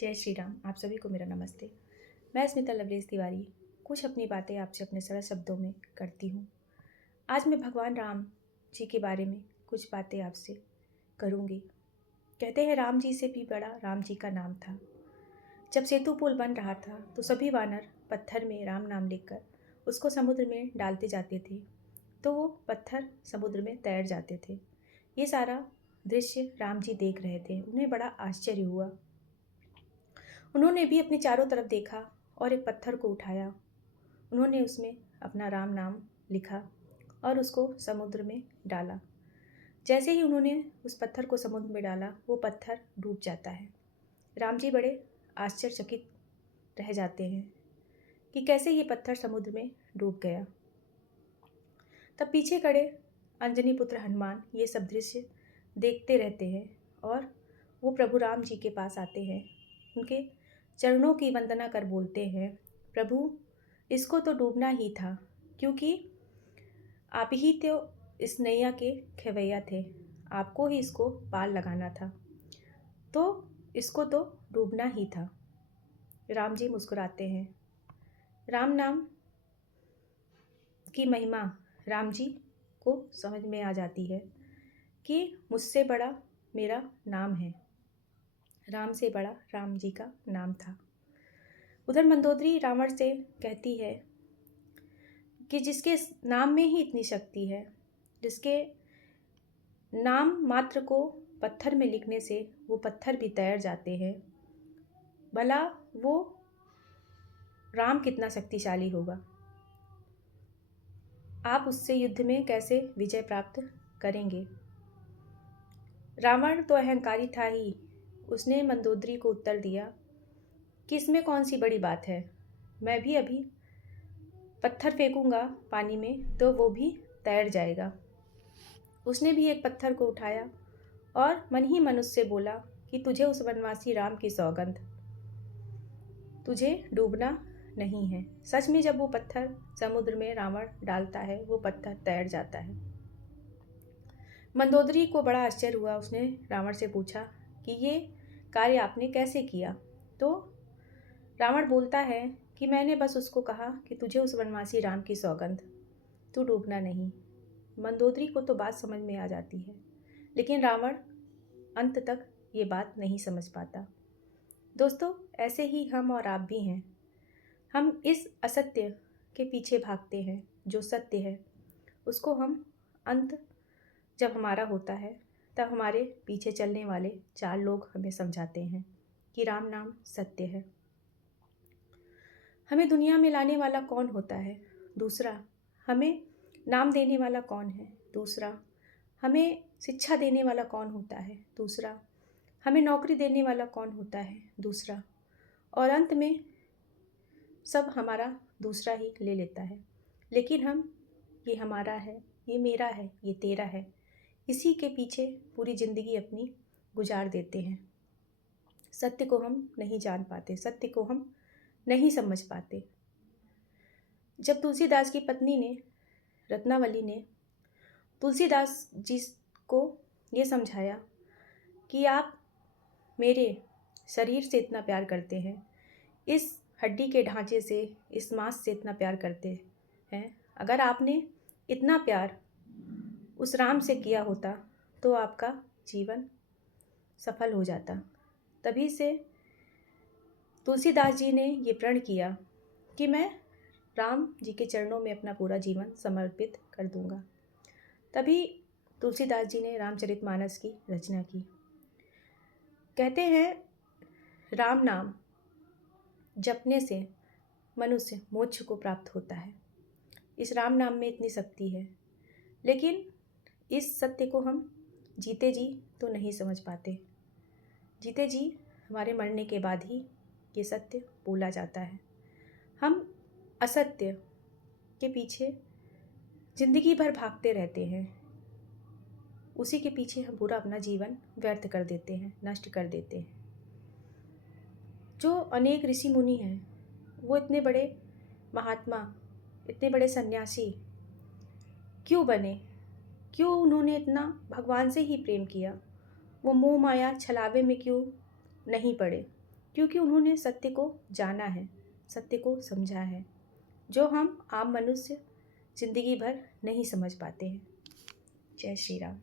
जय श्री राम। आप सभी को मेरा नमस्ते। मैं स्मिता लवलेश तिवारी कुछ अपनी बातें आपसे अपने सरल शब्दों में करती हूँ। आज मैं भगवान राम जी के बारे में कुछ बातें आपसे करूँगी। कहते हैं राम जी से भी बड़ा राम जी का नाम था। जब सेतु पुल बन रहा था तो सभी वानर पत्थर में राम नाम लिखकर उसको समुद्र में डालते जाते थे, तो वो पत्थर समुद्र में तैर जाते थे। ये सारा दृश्य राम जी देख रहे थे। उन्हें बड़ा आश्चर्य हुआ। उन्होंने भी अपने चारों तरफ देखा और एक पत्थर को उठाया। उन्होंने उसमें अपना राम नाम लिखा और उसको समुद्र में डाला। जैसे ही उन्होंने उस पत्थर को समुद्र में डाला, वो पत्थर डूब जाता है। राम जी बड़े आश्चर्यचकित रह जाते हैं कि कैसे ये पत्थर समुद्र में डूब गया। तब पीछे खड़े अंजनी पुत्र हनुमान ये सब दृश्य देखते रहते हैं और वो प्रभु राम जी के पास आते हैं। उनके चरणों की वंदना कर बोलते हैं, प्रभु इसको तो डूबना ही था, क्योंकि आप ही तो इस नैया के खेवैया थे। आपको ही इसको पार लगाना था, तो इसको तो डूबना ही था। राम जी मुस्कुराते हैं। राम नाम की महिमा राम जी को समझ में आ जाती है कि मुझसे बड़ा मेरा नाम है। राम से बड़ा राम जी का नाम था। उधर मंदोदरी रावण से कहती है कि जिसके नाम में ही इतनी शक्ति है, जिसके नाम मात्र को पत्थर में लिखने से वो पत्थर भी तैर जाते हैं, भला वो राम कितना शक्तिशाली होगा। आप उससे युद्ध में कैसे विजय प्राप्त करेंगे। रावण तो अहंकारी था ही। उसने मंदोदरी को उत्तर दिया कि इसमें कौन सी बड़ी बात है, मैं भी अभी पत्थर फेंकूंगा पानी में तो वो भी तैर जाएगा। उसने भी एक पत्थर को उठाया और मन ही मन उससे बोला कि तुझे उस वनवासी राम की सौगंध, तुझे डूबना नहीं है। सच में जब वो पत्थर समुद्र में रावण डालता है, वो पत्थर तैर जाता है। मंदोदरी को बड़ा आश्चर्य हुआ। उसने रावण से पूछा कि ये कार्य आपने कैसे किया। तो रावण बोलता है कि मैंने बस उसको कहा कि तुझे उस वनवासी राम की सौगंध, तू डूबना नहीं। मंदोदरी को तो बात समझ में आ जाती है, लेकिन रावण अंत तक ये बात नहीं समझ पाता। दोस्तों, ऐसे ही हम और आप भी हैं। हम इस असत्य के पीछे भागते हैं। जो सत्य है उसको हम अंत जब हमारा होता है, तब हमारे पीछे चलने वाले चार लोग हमें समझाते हैं कि राम नाम सत्य है। हमें दुनिया में लाने वाला कौन होता है? दूसरा। हमें नाम देने वाला कौन है? दूसरा। हमें शिक्षा देने वाला कौन होता है? दूसरा। हमें नौकरी देने वाला कौन होता है? दूसरा। और अंत में सब हमारा दूसरा ही ले लेता है। लेकिन हम ये हमारा है, ये मेरा है, ये तेरा है, इसी के पीछे पूरी ज़िंदगी अपनी गुजार देते हैं। सत्य को हम नहीं जान पाते, सत्य को हम नहीं समझ पाते। जब तुलसीदास की पत्नी ने, रत्नावली ने, तुलसीदास जी को ये समझाया कि आप मेरे शरीर से इतना प्यार करते हैं, इस हड्डी के ढांचे से, इस मांस से इतना प्यार करते हैं, अगर आपने इतना प्यार उस राम से किया होता तो आपका जीवन सफल हो जाता। तभी से तुलसीदास जी ने ये प्रण किया कि मैं राम जी के चरणों में अपना पूरा जीवन समर्पित कर दूंगा। तभी तुलसीदास जी ने रामचरितमानस की रचना की। कहते हैं राम नाम जपने से मनुष्य मोक्ष को प्राप्त होता है। इस राम नाम में इतनी शक्ति है, लेकिन इस सत्य को हम जीते जी तो नहीं समझ पाते। जीते जी हमारे मरने के बाद ही ये सत्य भूला जाता है। हम असत्य के पीछे ज़िंदगी भर भागते रहते हैं। उसी के पीछे हम पूरा अपना जीवन व्यर्थ कर देते हैं, नष्ट कर देते हैं। जो अनेक ऋषि मुनि हैं, वो इतने बड़े महात्मा, इतने बड़े सन्यासी क्यों बने? क्यों उन्होंने इतना भगवान से ही प्रेम किया? वो मोह माया छलावे में क्यों नहीं पड़े? क्योंकि उन्होंने सत्य को जाना है, सत्य को समझा है, जो हम आम मनुष्य ज़िंदगी भर नहीं समझ पाते हैं। जय श्री राम।